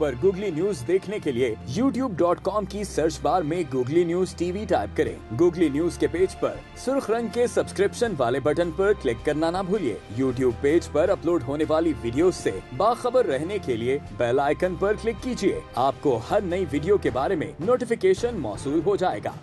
पर googly news देखने के लिए youtube.com की सर्च बार में गूगली न्यूज टीवी टाइप करें। गूगली न्यूज के पेज पर सुर्ख रंग के सब्सक्रिप्शन वाले बटन पर क्लिक करना ना भूलिए। यूट्यूब पेज पर अपलोड होने वाली वीडियो से बाखबर रहने के लिए बेल आइकन पर क्लिक कीजिए। आपको हर नई वीडियो के बारे में नोटिफिकेशन मौसूल हो जाएगा।